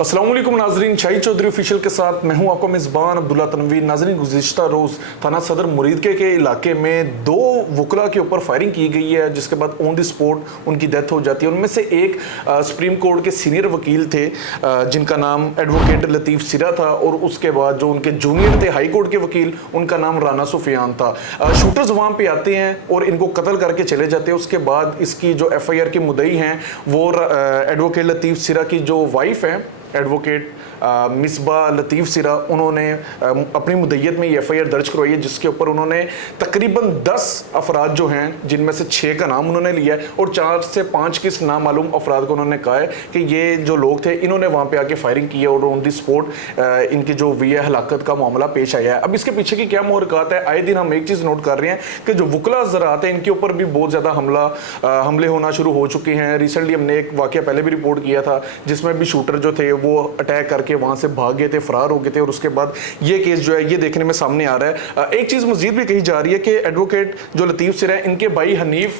अस्सलाम वालेकुम नाजरीन, शाहिद चौधरी ऑफिशियल के साथ मैं हूं आपका मेज़बान अब्दुल्ला तनवीर। नाजरीन, गुज़िश्ता रोज़ थाना सदर मुरीदके के इलाके में दो वकला के ऊपर फायरिंग की गई है, जिसके बाद ऑन द स्पॉट उनकी डेथ हो जाती है। उनमें से एक सुप्रीम कोर्ट के सीनियर वकील थे जिनका नाम एडवोकेट लतीफ़ सिरा था, और उसके बाद जो उनके जूनियर थे हाई कोर्ट के वकील, उनका नाम राना सुफियान था। शूटर्स वहाँ पर आते हैं और इनको कत्ल करके चले जाते हैं। उसके बाद इसकी जो FIR की मुद्दई हैं वो एडवोकेट लतीफ़ सिरा की जो वाइफ है एडवोकेट मिसबा लतीफ़ सिरा, उन्होंने अपनी मुद्दईयत में ये FIR दर्ज करवाई है, जिसके ऊपर उन्होंने तकरीबन 10 अफराद जो हैं, जिनमें से 6 का नाम उन्होंने लिया है और 4 से 5 किस नामालूम अफराद को उन्होंने कहा है कि ये जो लोग थे इन्होंने वहाँ पे आके फायरिंग की है और ऑन दी स्पॉट इनकी जो हुई है हलाकत का मामला पेश आया है। अब इसके पीछे की क्या मुहरक़ात है, आए दिन हम एक चीज़ नोट कर रहे हैं कि जो वकला ज़राअत है इनके ऊपर भी बहुत ज़्यादा हमले होना शुरू हो चुके हैं। रिसेंटली हमने एक वाक़या पहले भी रिपोर्ट किया था जिसमें भी शूटर जो थे वो अटैक करके वहां से भाग गए थे, फरार हो गए थे, और उसके बाद ये केस जो है ये देखने में सामने आ रहा है। एक चीज मजीद भी कही जा रही है कि एडवोकेट जो लतीफ़ सिरा है, इनके भाई हनीफ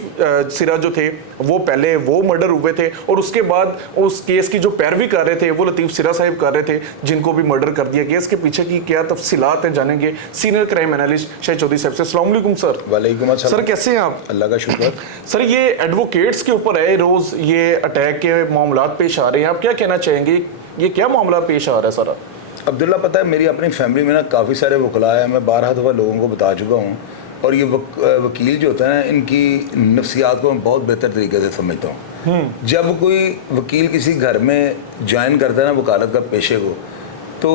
सिरा जो थे वो पहले वो मर्डर हुए थे और उसके बाद उस केस की जो पैरवी कर रहे थे वो लतीफ़ सिरा साहिब कर रहे थे, जिनको भी मर्डर कर दिया गया। इसके पीछे की क्या तफसीलात है जानेंगे senior crime analyst Shahid Chaudhary साहब से। अस्सलाम वालेकुम सर। वालेकुम अस्सलाम सर, कैसे हैं आप? अल्लाह का शुक्र। सर, ये एडवोकेट्स के ऊपर है रोज ये अटैक के मामलात पेश आ रहे हैं, आप क्या कहना चाहेंगे, ये क्या मामला पेश आ रहा है सर? अब्दुल्ला, पता है मेरी अपनी फैमिली में ना काफ़ी सारे वकला हैं, मैं 12 दफ़ा लोगों को बता चुका हूँ, और ये वकील जो होता है ना, इनकी नफ्सियात को मैं बहुत बेहतर तरीके से समझता हूँ। जब कोई वकील किसी घर में ज्वाइन करता है ना वकालत का पेशे को, तो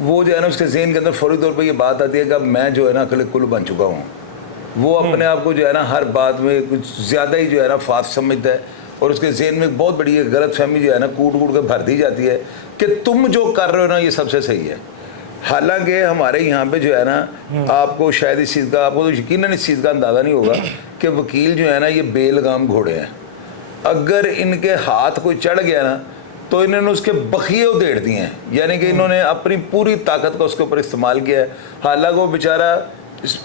वो जो है ना उसके ज़हन के अंदर फौरी तौर पर ये बात आती है कि अब मैं जो है ना अकल कुल बन चुका हूँ। वो अपने आप को जो है ना हर बात में कुछ ज़्यादा ही जो है ना फास्ट समझता है, और उसके ज़हन में बहुत बड़ी एक गलत फहमी जो है ना कूट कूट के भर दी जाती है कि तुम जो कर रहे हो ना ये सबसे सही है। हालांकि हमारे यहाँ पे जो है ना, आपको शायद इस चीज़ का, आपको तो यकीनन इस चीज़ का अंदाज़ा नहीं होगा कि वकील जो है ना ये बेलगाम घोड़े हैं। अगर इनके हाथ कोई चढ़ गया ना तो इन्होंने उसके बखिए उधेड़ दिए हैं, यानी कि इन्होंने अपनी पूरी ताकत का उसके ऊपर इस्तेमाल किया है। हालांकि वो बेचारा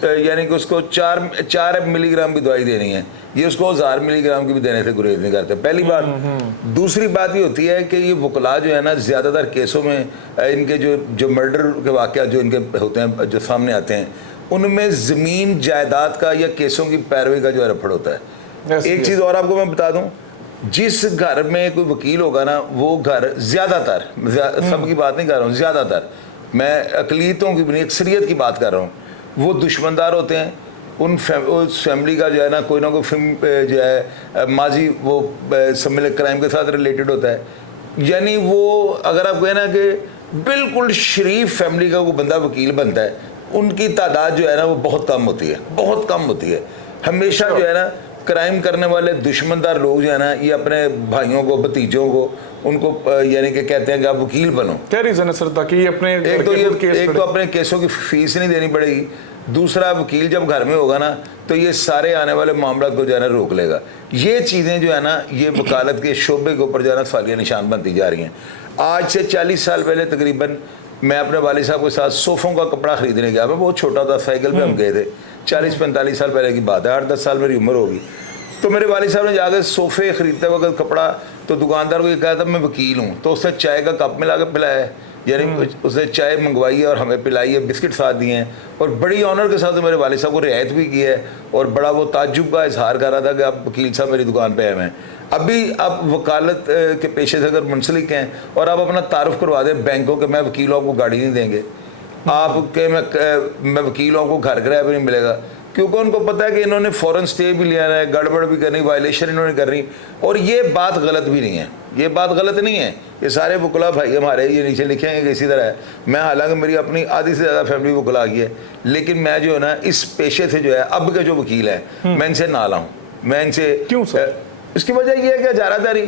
यानी कि उसको 4 मिलीग्राम की दवाई देनी है, ये उसको 1000 मिलीग्राम की भी देने से गुरेज नहीं करते, पहली बात। दूसरी बात ये होती है कि ये वकला जो है ना ज़्यादातर केसों में इनके जो मर्डर के वाक़या जो इनके होते हैं, जो सामने आते हैं, उनमें ज़मीन जायदाद का या केसों की पैरवी का जो है रफड़ होता है। एक चीज़ और आपको मैं बता दूँ, जिस घर में कोई वकील होगा ना, वो घर ज़्यादातर, सबकी बात नहीं कर रहा हूँ, ज़्यादातर मैं अकलीतों की नहीं अक्सरियत की बात कर रहा हूँ, वो दुश्मनदार होते हैं। उस फैमिली का जो है ना कोई फिल्म जो है माजी वो सम्मिलित क्राइम के साथ रिलेटेड होता है। यानी वो अगर आप कहें ना कि बिल्कुल शरीफ फैमिली का कोई बंदा वकील बनता है, उनकी तादाद जो है ना वो बहुत कम होती है, बहुत कम होती है। हमेशा जो है ना क्राइम करने वाले दुश्मनदार लोग जो है ना ये अपने भाइयों को, भतीजों को, उनको यानी कि कहते हैं कि आप वकील बनो। क्या रीज़न है सर? ताकि अपने एक तो अपने केसों की फीस नहीं देनी पड़ेगी, दूसरा वकील जब घर में होगा ना तो ये सारे आने वाले मामला को जो है ना रोक लेगा। ये चीज़ें जो है ना ये वकालत के शोबे के ऊपर जो है ना सवालिया निशान बनती जा रही हैं। आज से 40 साल पहले तकरीबन मैं अपने वालिद साहब के साथ सोफ़ों का कपड़ा ख़रीदने गया। मैं बहुत छोटा था, साइकिल पे हम गए थे, 40-45 साल पहले की बात है, 8-10 साल मेरी उम्र होगी। तो मेरे वालिद साहब ने जाकर सोफ़े ख़रीदते वक्त कपड़ा, तो दुकानदार को ये कहा था मैं वकील हूँ, तो उसने चाय का कप मिला के पिलाया है, यानी उसने चाय मंगवाई है और हमें पिलाई है, बिस्किट साथ दिए हैं, और बड़ी ऑनर के साथ तो मेरे वालिद साहब को रियायत भी की है, और बड़ा वो ताज्जुब का इजहार कर रहा था कि आप वकील साहब मेरी दुकान पे आए हैं। अभी आप वकालत के पेशे से अगर मुंसलिक हैं और आप अपना तारुफ करवा दें बैंकों के, मैं वकील हूँ, आपको गाड़ी नहीं देंगे, आपके मैं वकील हूँ, आपको घर किराया भी नहीं मिलेगा, क्योंकि उनको पता है कि इन्होंने फ़ौरन स्टे भी लिया है, गड़बड़ भी करनी, वायलेशन इन्होंने करनी। और ये बात गलत भी नहीं है, ये बात गलत नहीं है। ये सारे वकला भाई हमारे ये नीचे लिखेंगे कि इसी तरह है। मैं हालांकि मेरी अपनी आधी से ज़्यादा फैमिली वकला की है, लेकिन मैं जो है ना इस पेशे से जो है अब के जो वकील हैं मैं इनसे नाला हूँ। मैं इनसे क्यों सर? इसकी वजह ये है कि ज़्यादातर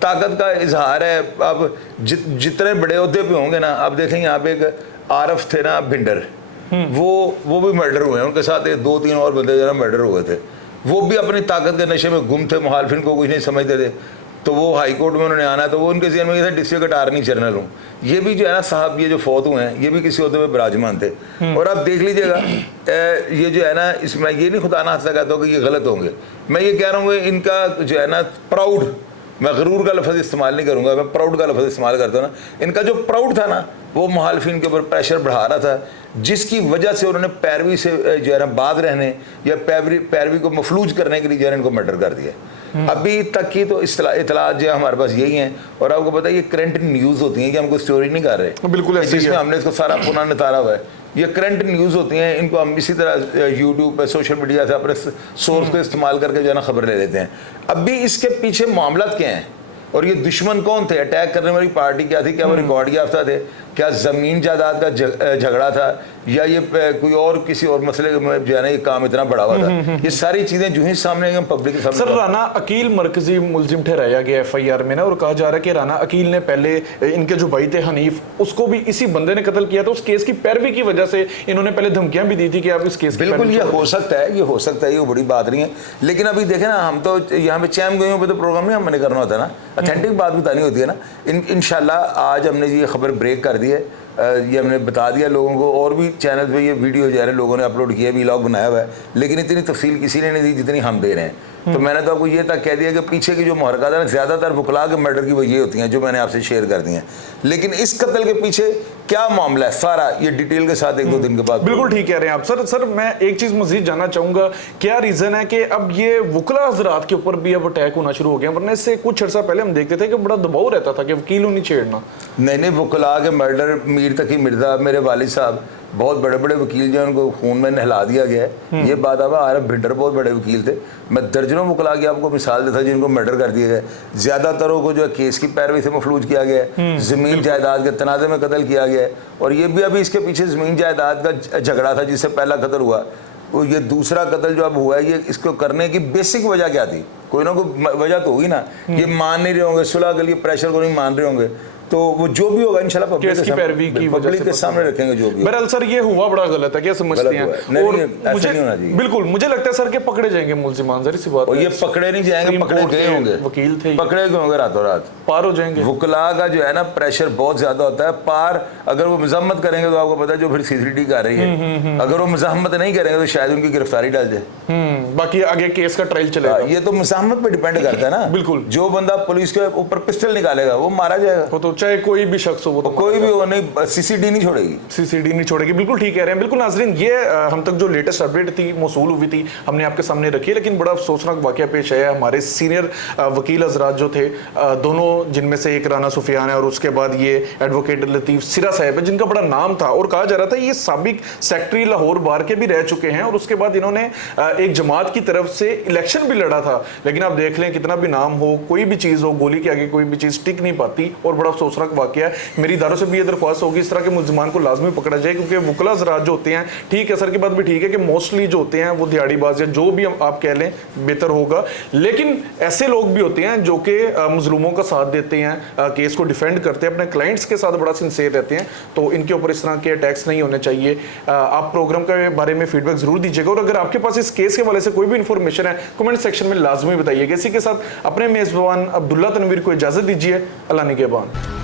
ताकत का इजहार है। अब जितने बड़े अहदे पे होंगे ना, अब देखें यहाँ पे एक आरफ थे ना भिंडर, वो भी मर्डर हुए हैं, उनके साथ 2-3 और बंदे जो है मर्डर हुए थे, वो भी अपनी ताकत के नशे में गुम थे, मुखालफिन को कुछ नहीं समझते थे। तो वो हाई कोर्ट में उन्होंने आना, तो वो उनके ज़हन में ये था डिस्ट्रिक्ट अटार्नी जनरल हूँ। ये भी जो है ना साहब, ये जो फौत हुए हैं ये भी किसी अहदे में विराजमान थे। और आप देख लीजिएगा ये जो है ना, इसमें ये नहीं खुदा ना हादसा कहता हूँ कि ये गलत होंगे, मैं ये कह रहा हूँ इनका जो है ना प्राउड मैं गरूर का लफ्ज़ इस्तेमाल नहीं करूँगा, मैं प्राउड का लफ्ज़ इस्तेमाल करता हूँ ना। इनका जो प्राउड था ना, वो मुखालिफिन के ऊपर प्रेशर बढ़ा रहा था, जिसकी वजह से उन्होंने पैरवी से जो है ना बात रहने या पैरवी को मफलूज करने के लिए जो है इनको मर्डर कर दिया। अभी तक की तो इतलात जो है हमारे पास यही हैं, और आपको पता है ये करंट न्यूज़ होती हैं कि हम कोई स्टोरी नहीं कर रहे, बिल्कुल ऐसे ही जिसमें है। हमने इसको सारा पुनः नितारा हुआ है। ये करंट न्यूज़ होती हैं, इनको हम इसी तरह यूट्यूब पर सोशल मीडिया से अपने सोर्स को इस्तेमाल करके जो है ना खबर ले लेते हैं। अभी इसके पीछे मामला क्या हैं और ये दुश्मन कौन थे, अटैक करने वाली पार्टी क्या थी, क्या वो रिकॉर्ड याफ्ता थे, क्या ज़मीन जायदाद का झगड़ा था, या ये कोई और किसी और मसले में जो है ना ये काम इतना बड़ा हुआ था। ये सारी चीज़ें जो ही सामने हम पब्लिक के सामने। सर, राना अकील मरकजी मुलजिम ठहराया गया FIR में ना, और कहा जा रहा है कि राना अकील ने पहले इनके जो भाई थे हनीफ, उसको भी इसी बंदे ने कत्ल किया था। उस केस की पैरवी की वजह से इन्होंने पहले धमकियां भी दी थी कि आप इस केस की बिल्कुल ये हो सकता है, ये हो सकता है, ये बड़ी बात नहीं है। लेकिन अभी देखें ना, हम तो यहाँ पे चैम गए पे तो प्रोग्राम नहीं हमने करना होता ना, अथेंटिक बात बतानी होती है ना। इंशाल्लाह आज हमने ये खबर ब्रेक कर दी है, ये हमने बता दिया लोगों को, और भी चैनल पे ये वीडियो जो है लोगों ने अपलोड किया, व्लॉग बनाया हुआ है, लेकिन इतनी तफसील किसी ने नहीं दी जितनी हम दे रहे हैं। तो मैंने तो आपको ये तक कह दिया कि पीछे की जो मुहरकत है ना, ज़्यादातर वकला के मर्डर की वो ये होती हैं जो मैंने आपसे शेयर कर दी हैं। लेकिन इस कत्ल के पीछे क्या मामला है सारा, ये डिटेल के साथ 1-2 दिन के बाद। बिल्कुल ठीक कह रहे हैं आप सर। मैं एक चीज मजीद जानना चाहूंगा, क्या रीजन है कि अब ये वकला हजरात के ऊपर भी अब अटैक होना शुरू हो गया, वरना इससे कुछ अर्सा पहले हम देखते थे कि बड़ा दबाव रहता था कि वकीलों नहीं छेड़ना। नहीं, वकला के मर्डर, मीर तकी मिर्जा, मेरे वालिद साहब बहुत बड़े बड़े वकील जो उनको खून में नहला दिया गया है। ये बात अब आरफ भिंडर बहुत बड़े वकील थे, मैं दर्जनों वकला की आपको मिसाल देता जिनको मर्डर कर दिया गया। ज़्यादातरों को जो है केस की पैरवी से मफलूज किया गया है, ज़मीन जायदाद के तनाज़े में कत्ल किया गया है। और ये भी अभी इसके पीछे ज़मीन जायदाद का झगड़ा था जिससे पहला कत्ल हुआ, वो ये दूसरा कत्ल जो अब हुआ है, ये इसको करने की बेसिक वजह क्या थी? कोई ना कोई वजह तो होगी ना। ये मान नहीं रहे होंगे, सुलह के लिए प्रेशर को नहीं मान रहे होंगे, तो वो जो भी होगा इंशाल्लाह पब्लिक के सामने रखेंगे जो भी। बहरहाल सर, ये हुआ बड़ा गलत है, क्या समझते हैं? और ऐसा नहीं होना चाहिए। बिल्कुल, मुझे लगता है सर कि पकड़े जाएंगे मुलजिमान, जरी सी बात। और ये पकड़े नहीं जाएंगे, पकड़े गए होंगे, वकील थे, पकड़े गए होंगे, रातों रात पार हो जाएंगे। वकला का जो है ना प्रेशर बहुत ज्यादा होता है। पार अगर वो मजम्मत करेंगे तो आपको पता है जो फिर CCTV कर रही है, अगर वो मजम्मत नहीं करेंगे तो शायद उनकी गिरफ्तारी डाल जाए। बाकी आगे केस का ट्रायल चलेगा। ये तो मजम्मत पे डिपेंड करता है ना। बिल्कुल, जो बंदा पुलिस के ऊपर पिस्टल निकालेगा वो मारा जाएगा, वो तो चाहे कोई भी शख्स हो, वो तो कोई भी हो, नहीं CCD नहीं छोड़ेगी, CCD नहीं छोड़ेगी। बिल्कुल ठीक कह रहे हैं। बिल्कुल नाजरीन, ये हम तक जो लेटेस्ट अपडेट थी मौसूल हुई थी, हमने आपके सामने रखी है। लेकिन बड़ा अफसोसनाक वाकया पेश आया। हमारे सीनियर वकील हजरात जो थे, दोनों, जिनमें से एक राना सुफियान है और उसके बाद ये एडवोकेट लतीफ़ सिरा साहब है, जिनका बड़ा नाम था, और कहा जा रहा था ये साबिक सेक्रेटरी लाहौर बार के भी रह चुके हैं, और उसके बाद इन्होंने एक जमात की तरफ से इलेक्शन भी लड़ा था। लेकिन आप देख लें, कितना भी नाम हो, कोई भी चीज़ हो, गोली के आगे कोई भी चीज़ टिक नहीं पाती, और बड़ा अफसोसनाक वाकया है। मेरी इदारों से भी ये दरख्वास्त होगी इस तरह के मुलजिमान को लाजमी पकड़ा जाए, क्योंकि वकला हज़रात जो होते हैं, ठीक है सर की बात भी ठीक है कि मोस्टली जो होते हैं वो दिहाड़ीबाज या जो भी आप कह लें बेहतर होगा, लेकिन ऐसे लोग भी होते हैं जो कि मजलूमों का साथ देते हैं, केस को डिफेंड करते हैं, अपने क्लाइंट्स के साथ बड़ा सिंसियर रहते हैं। तो इनके ऊपर इस तरह के अटैक्स नहीं होने चाहिए। आप प्रोग्राम के बारे में फीडबैक जरूर दीजिएगा, और अगर आपके पास इस केस के हवाले से कोई भी इंफॉर्मेशन है कमेंट सेक्शन में लाजमी बताइएगा। इसी के साथ अपने मेज़बान अब्दुल्ला तनवीर को इजाज़त दीजिए। अल्लाह निगहबान।